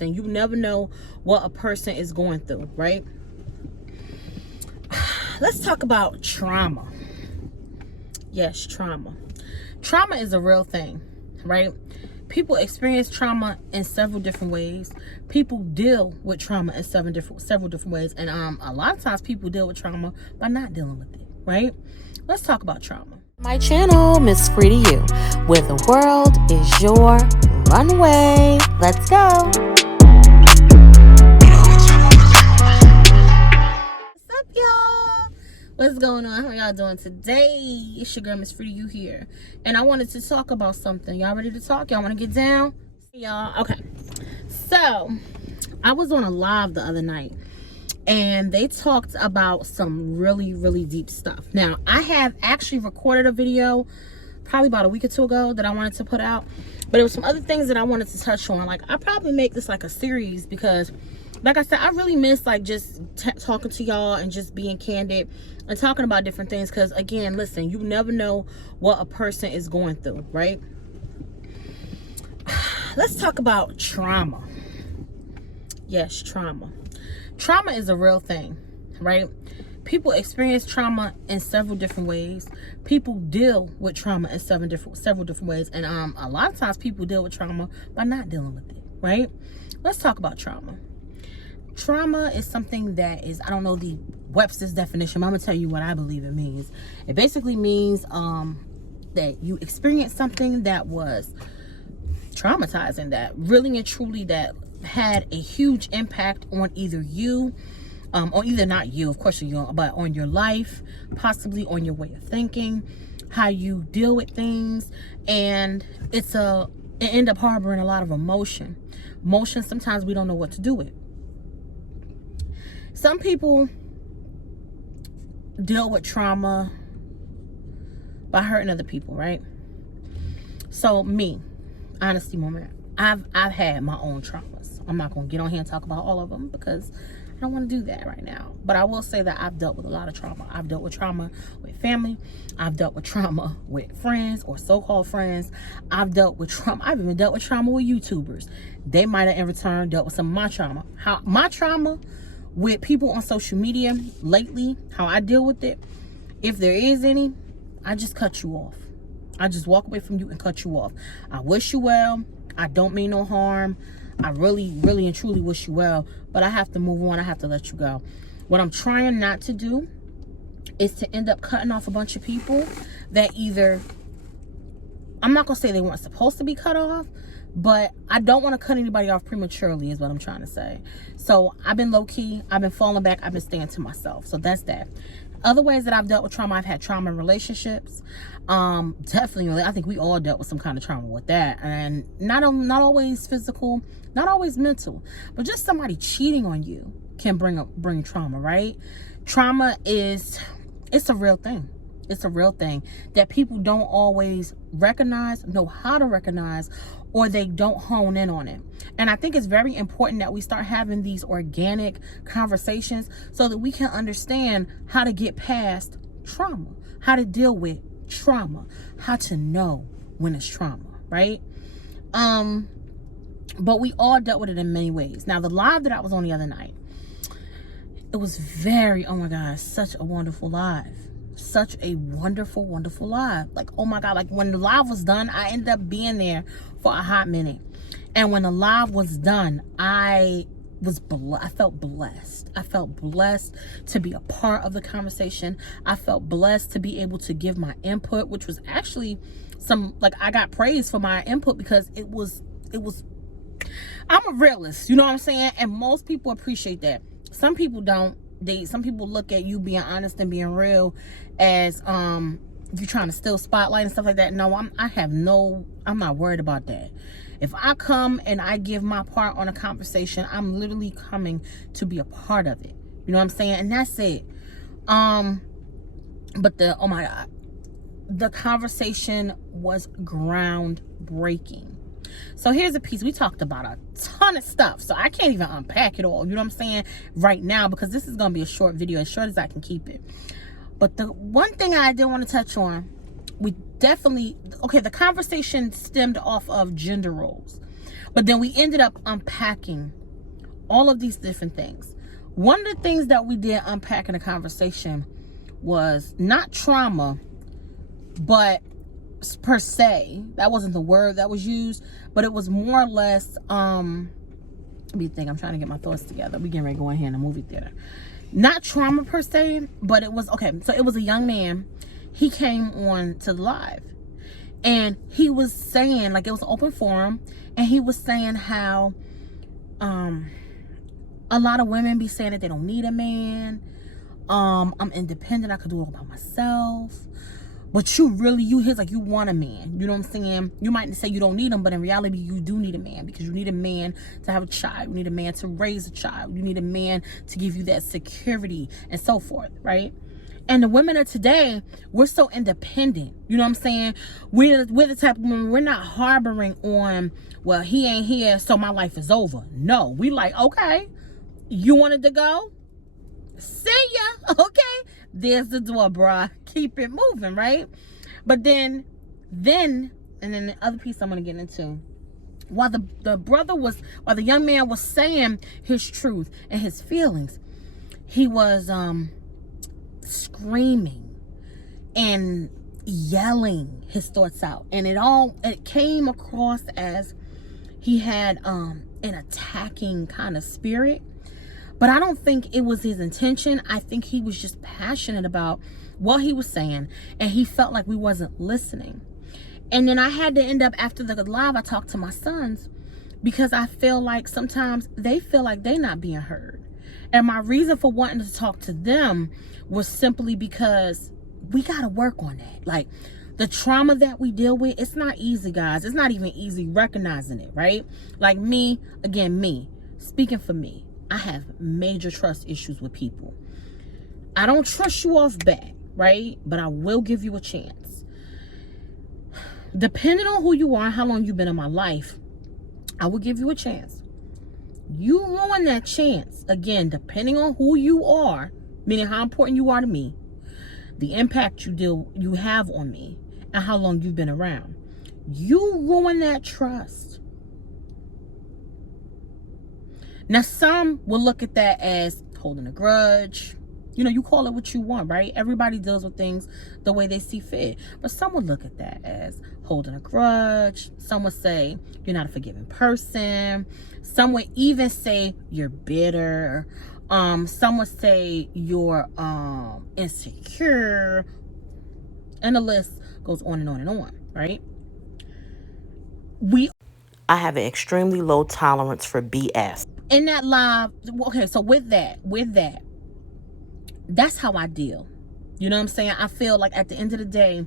And you never know what a person is going through, right? Let's talk about trauma. Yes, trauma. Trauma is a real thing, right? People experience trauma in several different ways. People deal with trauma in several different ways. And a lot of times people deal with trauma by not dealing with it, right? Let's talk about trauma. My channel, Miss Free to You, where the world is your runway. Let's go. What's up, y'all? What's going on? How y'all doing today? It's your girl, Miss Free to You here. And I wanted to talk about something. Y'all ready to talk? Y'all want to get down? Y'all, okay. So, I was on a live the other night. And they talked about some really, really deep stuff. Now, I have actually recorded a video probably about a week or two ago that I wanted to put out. But there were some other things that I wanted to touch on. Like, I probably make this like a series because, like I said, I really miss like just talking to y'all and just being candid and talking about different things. Because, again, listen, you never know what a person is going through, right? Let's talk about trauma. Yes, trauma. Trauma is a real thing, right? People experience trauma in several different ways. People deal with trauma in several different ways. And a lot of times people deal with trauma by not dealing with it, right? Let's talk about trauma. Trauma is something that is, I don't know the Webster's definition, but I'm going to tell you what I believe it means. It basically means that you experienced something that was traumatizing, that really and truly that had a huge impact on either you, or either not you, of course you, but on your life, possibly on your way of thinking, how you deal with things, and it end up harboring a lot of emotion. Sometimes we don't know what to do with. Some people deal with trauma by hurting other people, right? So me, honesty moment, I've had my own traumas. I'm not going to get on here and talk about all of them because I don't want to do that right now. But I will say that I've dealt with a lot of trauma. I've dealt with trauma with family. I've dealt with trauma with friends or so-called friends. I've dealt with trauma. I've even dealt with trauma with YouTubers. They might have in return dealt with some of my trauma. How my trauma with people on social media lately, how I deal with it, if there is any, I just cut you off. I just walk away from you and cut you off. I wish you well. I don't mean no harm. I really, really and truly wish you well, but I have to move on. I have to let you go. What I'm trying not to do is to end up cutting off a bunch of people that either, I'm not going to say they weren't supposed to be cut off, but I don't want to cut anybody off prematurely is what I'm trying to say. So I've been low-key. I've been falling back. I've been staying to myself. So that's that. Other ways that I've dealt with trauma, I've had trauma in relationships. Definitely, I think we all dealt with some kind of trauma with that. And not always physical, not always mental, but just somebody cheating on you can bring trauma, right? Trauma it's a real thing. It's a real thing that people don't always know how to recognize, or they don't hone in on it. And I think it's very important that we start having these organic conversations so that we can understand how to get past trauma, how to deal with trauma, how to know when it's trauma, right? But we all dealt with it in many ways. Now, the live that I was on the other night, it was oh my God, such a wonderful live. Such a wonderful, wonderful live. Like, oh my God, like when the live was done, I ended up being there for a hot minute. And when the live was done, I felt blessed. I felt blessed to be a part of the conversation. I felt blessed to be able to give my input, which was actually I got praise for my input because it was, I'm a realist, you know what I'm saying? And most people appreciate that. Some people don't. Some people look at you being honest and being real as you're trying to steal spotlight and stuff like that. No, I'm not worried about that. If I come and I give my part on a conversation, I'm literally coming to be a part of it. You know what I'm saying? And that's it. But oh my God, the conversation was groundbreaking. So here's a piece. We talked about a ton of stuff, so I can't even unpack it all, you know what I'm saying, right now, because this is going to be a short video, as short as I can keep it. But the one thing I did want to touch on, the conversation stemmed off of gender roles. But then we ended up unpacking all of these different things. One of the things that we did unpack in the conversation was not trauma, but per se, that wasn't the word that was used, but it was more or less, let me think, I'm trying to get my thoughts together. We getting ready to go in here in a movie theater. Not trauma per se, but it was, okay, so it was a young man. He came on to the live, and he was saying, like, it was an open forum, and he was saying how, a lot of women be saying that they don't need a man. I'm independent, I could do it all by myself. But he's like, you want a man. You know what I'm saying? You might say you don't need him, but in reality, you do need a man, because you need a man to have a child. You need a man to raise a child. You need a man to give you that security and so forth, right? And the women of today, we're so independent. You know what I'm saying? We're the type of women, we're not harboring on, well, he ain't here, so my life is over. No, we like, okay, you wanted to go? See ya. Okay, there's the door, bruh. Keep it moving, right? But then the other piece I'm gonna get into, while the young man was saying his truth and his feelings, he was screaming and yelling his thoughts out, and it came across as he had an attacking kind of spirit. But I don't think it was his intention. I think he was just passionate about what he was saying, and he felt like we wasn't listening. And then I had to end up, after the live, I talked to my sons, because I feel like sometimes they feel like they're not being heard. And my reason for wanting to talk to them was simply because we got to work on that. Like, the trauma that we deal with, it's not easy, guys. It's not even easy recognizing it, right? Like me, speaking for me, I have major trust issues with people. I don't trust you off bat, right? But I will give you a chance. Depending on who you are and how long you've been in my life, I will give you a chance. You ruin that chance, again, depending on who you are, meaning how important you are to me, the impact you have on me, and how long you've been around. You ruin that trust. Now, some will look at that as holding a grudge. You know, you call it what you want, right? Everybody deals with things the way they see fit. But some would look at that as holding a grudge. Some would say you're not a forgiving person. Some would even say you're bitter. Some would say you're insecure. And the list goes on and on and on, right? I have an extremely low tolerance for BS. In that live, okay, so with that, that's how I deal. You know what I'm saying? I feel like at the end of the day,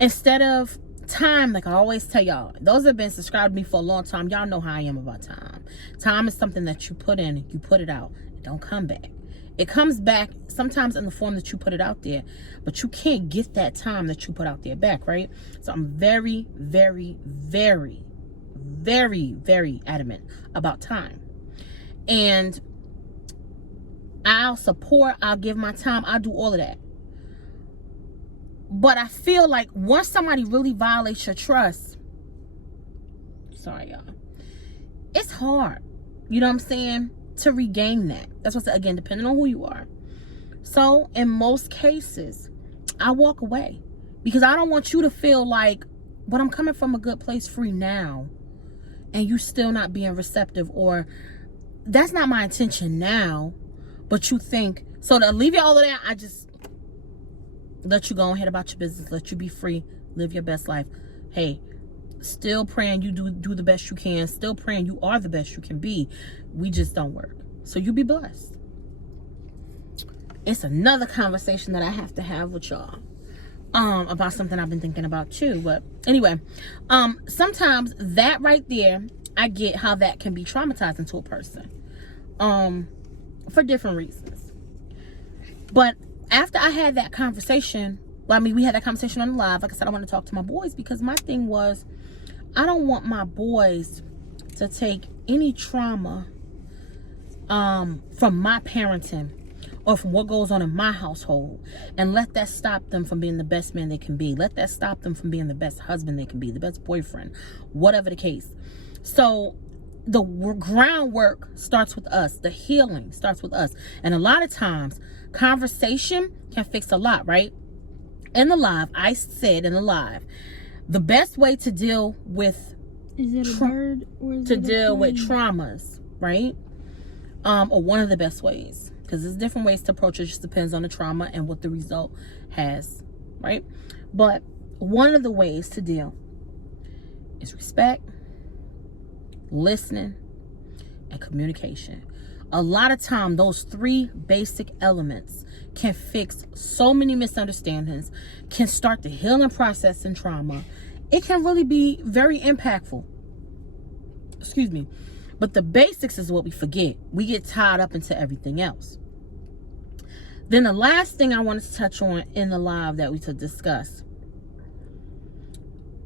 instead of time, like I always tell y'all, those that have been subscribed to me for a long time, y'all know how I am about time. Time is something that you put in, you put it out. It don't come back. It comes back sometimes in the form that you put it out there, but you can't get that time that you put out there back, right? So I'm very, very, very, very, very adamant about time. And I'll support, I'll give my time, I'll do all of that. But I feel like once somebody really violates your trust, sorry y'all, it's hard, you know what I'm saying, to regain that. That's what's, again, depending on who you are. So in most cases, I walk away, because I don't want you to feel like, but I'm coming from a good place free now, and you still not being receptive, or that's not my intention now, but you think, so to alleviate all of that, I just let you go ahead about your business, let you be free, live your best life. Hey, still praying you do the best you can, still praying you are the best you can be. We just don't work. So you be blessed. It's another conversation that I have to have with y'all about something I've been thinking about too. But anyway, sometimes that right there, I get how that can be traumatizing to a person for different reasons. But after I had that conversation, well, I mean, we had that conversation on the live. Like I said, I want to talk to my boys, because my thing was, I don't want my boys to take any trauma from my parenting or from what goes on in my household and let that stop them from being the best man they can be. Let that stop them from being the best husband they can be, the best boyfriend, whatever the case. So the groundwork starts with us. The healing starts with us. And a lot of times, conversation can fix a lot, right? In the live, I said in the live, the best way to deal with is it a bird or is to it deal a with plane? traumas, right? Or one of the best ways, because there's different ways to approach it. Just depends on the trauma and what the result has, right? But one of the ways to deal is respect, listening, and communication. A lot of time, those three basic elements can fix so many misunderstandings, can start the healing process in trauma. It can really be very impactful. Excuse me. But the basics is what we forget. We get tied up into everything else. Then the last thing I wanted to touch on in the live that we could discuss.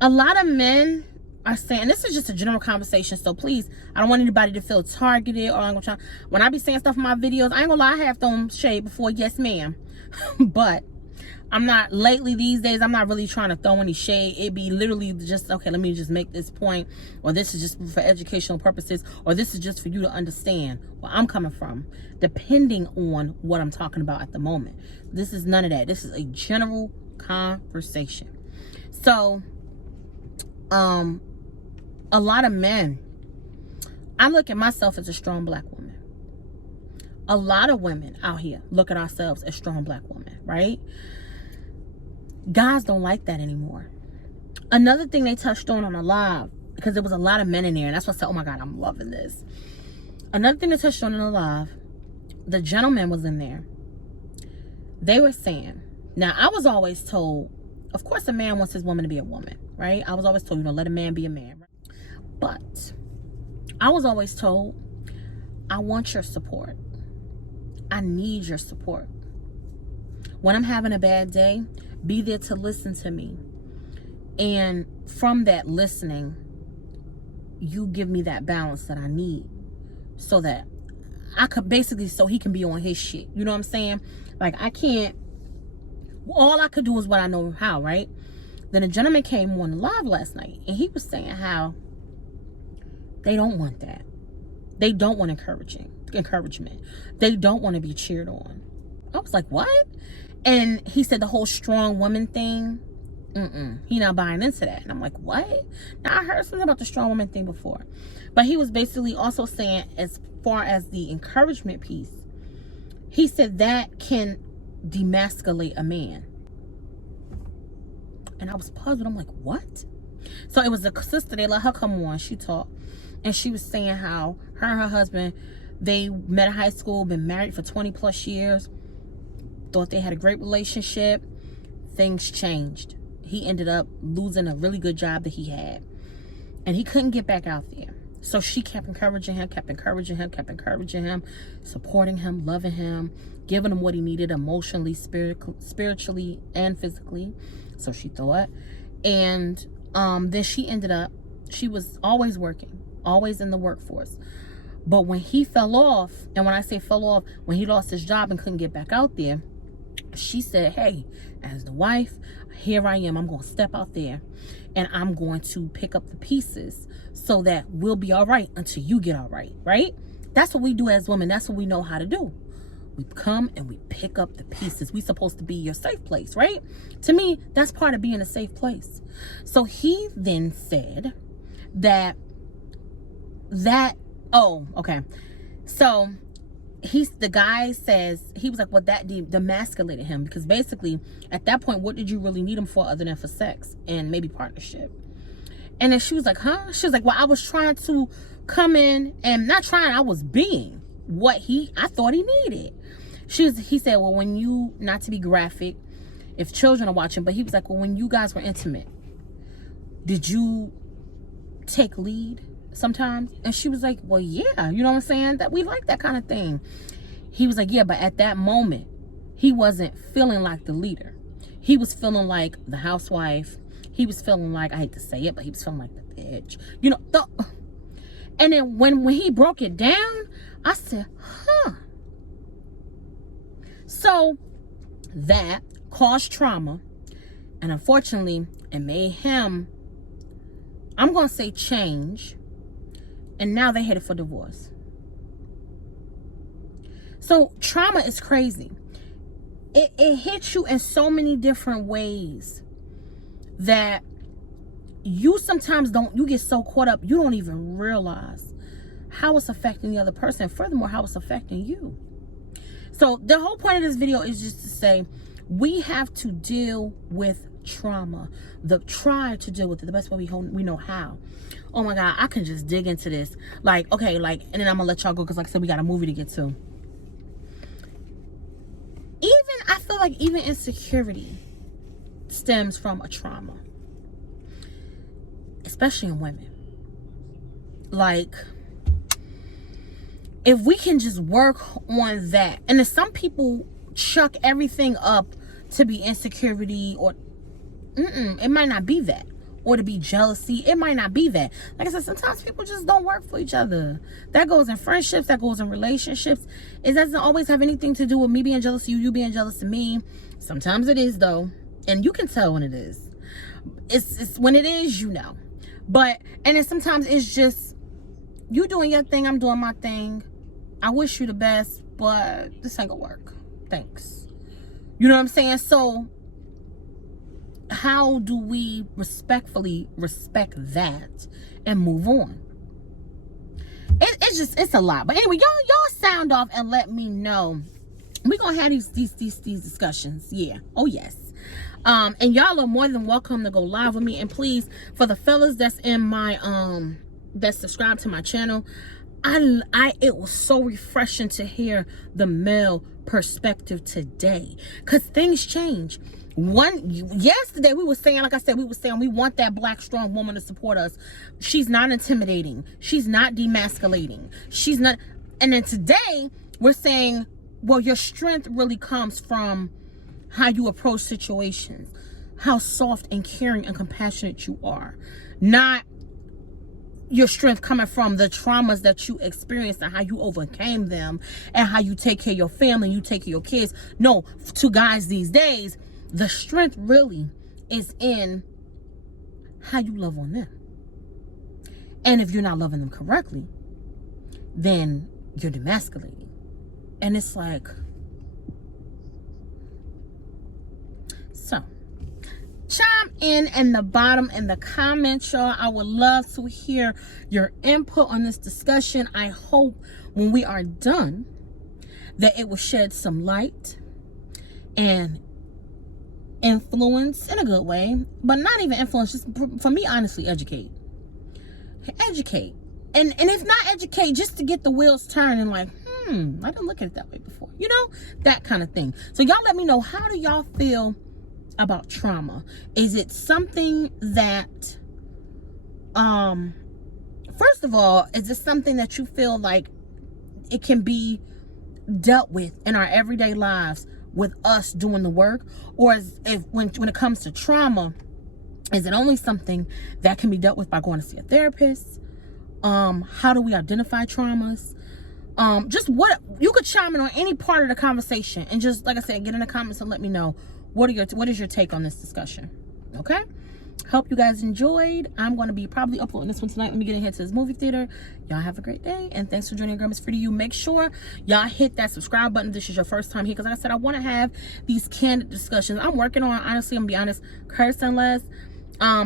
A lot of men are saying, this is just a general conversation, so please, I don't want anybody to feel targeted, or when I be saying stuff in my videos, I ain't gonna lie, I have thrown shade before, yes ma'am. But I'm not, lately these days, I'm not really trying to throw any shade. It be literally just, okay, let me just make this point, or this is just for educational purposes, or this is just for you to understand where I'm coming from, depending on what I'm talking about at the moment. This is none of that. This is a general conversation. So, a lot of men, I look at myself as a strong black woman. A lot of women out here look at ourselves as strong black women, right? Guys don't like that anymore. Another thing they touched on a live, because there was a lot of men in there, and that's why I said, oh my God, I'm loving this. Another thing they touched on in the live, the gentleman was in there. They were saying, now I was always told, of course a man wants his woman to be a woman, right? I was always told, let a man be a man. Right? But I was always told, I want your support. I need your support. When I'm having a bad day, be there to listen to me. And from that listening, you give me that balance that I need, so that I could basically, so he can be on his shit. You know what I'm saying? Like, I can't, all I could do is what I know how, right? Then a gentleman came on live last night, and he was saying how they don't want that. They don't want encouragement. They don't want to be cheered on. I was like, what? And he said the whole strong woman thing, he not buying into that. And I'm like, what? Now, I heard something about the strong woman thing before. But he was basically also saying, as far as the encouragement piece, he said that can demasculate a man. And I was puzzled. I'm like, what? So it was a sister, they let her come on, she talked. And she was saying how her and her husband, they met in high school, been married for 20 plus years, thought they had a great relationship. Things changed. He ended up losing a really good job that he had, and he couldn't get back out there. So she kept encouraging him, supporting him, loving him, giving him what he needed emotionally, spiritually, and physically. So she thought. And then she ended up, she was always working, always in the workforce. But when he fell off, and when I say fell off, when he lost his job and couldn't get back out there, she said, hey, as the wife, here I am. I'm going to step out there, and I'm going to pick up the pieces so that we'll be all right until you get all right, right? That's what we do as women. That's what we know how to do. We come and we pick up the pieces. We're supposed to be your safe place, right? To me, that's part of being a safe place. So he then said oh, okay. So the guy says, he was like, well, that demasculated him, because basically at that point, what did you really need him for other than for sex and maybe partnership? And then she was like, huh? She was like, well, I was trying to come in, and not trying, I was being what I thought he needed. He said, well, when you, not to be graphic if children are watching, but he was like, well, when you guys were intimate, did you take lead sometimes? And she was like, well, yeah, you know what I'm saying, that we like that kind of thing. He was like, yeah, but at that moment he wasn't feeling like the leader. He was feeling like the housewife. He was feeling like, I hate to say it, but he was feeling like the bitch, you know. And then when he broke it down, I said, huh. So that caused trauma, and unfortunately it made him, I'm gonna say, change and now they headed for divorce. So trauma is crazy. It hits you in so many different ways that you sometimes you get so caught up, you don't even realize how it's affecting the other person. Furthermore, how it's affecting you. So the whole point of this video is just to say, we have to deal with trauma. Try to deal with it the best way we know how. Oh my God, I can just dig into this. Like, okay, like, and then I'm gonna let y'all go because like I said, we got a movie to get to. I feel like even insecurity stems from a trauma. Especially in women. Like, if we can just work on that. And then some people chuck everything up to be insecurity, or it might not be that. Or to be jealousy, it might not be that. Like I said, sometimes people just don't work for each other. That goes in friendships, that goes in relationships. It doesn't always have anything to do with me being jealous of you, you being jealous of me. Sometimes it is though. And you can tell when it is. It's when it is, you know. But, and then sometimes it's just, you doing your thing, I'm doing my thing. I wish you the best, but this ain't gonna work. Thanks. You know what I'm saying? So, how do we respectfully respect that and move on? It's a lot. But anyway, y'all sound off and let me know. We're gonna have these discussions. Yeah. Oh yes. And y'all are more than welcome to go live with me. And please, for the fellas that's in my that's subscribed to my channel, it was so refreshing to hear the male perspective today, because things change. Yesterday we were saying, like I said, we want that black strong woman to support us. She's not intimidating, she's not demasculating, she's not. And then today we're saying, well, your strength really comes from how you approach situations, how soft and caring and compassionate you are, not your strength coming from the traumas that you experienced and how you overcame them and how you take care of your family, you take care of your kids. No, to guys these days, the strength really is in how you love on them. And if you're not loving them correctly, then you're demasculating. And it's like, so chime in the bottom in the comments, y'all. I would love to hear your input on this discussion. I hope when we are done that it will shed some light and influence in a good way, but not even influence, just for me, honestly, educate. And if not educate, just to get the wheels turning, like, I didn't look at it that way before, you know, that kind of thing. So y'all let me know, how do y'all feel about trauma? Is it something that, first of all, is it something that you feel like it can be dealt with in our everyday lives with us doing the work? Or when it comes to trauma, is it only something that can be dealt with by going to see a therapist? How do we identify traumas? Just what you could chime in on any part of the conversation, and just like I said, get in the comments and let me know what is your take on this discussion. Okay, hope you guys enjoyed. I'm going to be probably uploading this one tonight. Let me get in here to this movie theater. Y'all have a great day, and thanks for joining Girl Miss Free to You. Make sure y'all hit that subscribe button if this is your first time here, because like I said, I want to have these candid discussions. I'm working on, honestly, I'm gonna be honest, cursing less,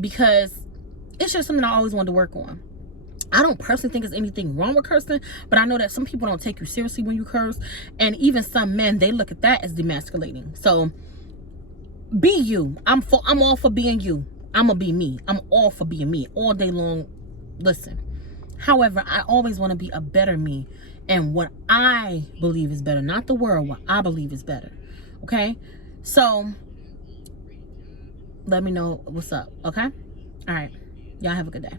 because it's just something I always wanted to work on. I don't personally think there's anything wrong with cursing, but I know that some people don't take you seriously when you curse, and even some men, they look at that as demasculating. So be you. I'm all for being you. I'm gonna be me. I'm all for being me all day long. Listen, however, I always want to be a better me, and what I believe is better, not the world, what I believe is better. Okay, so let me know what's up. Okay, all right, y'all have a good day.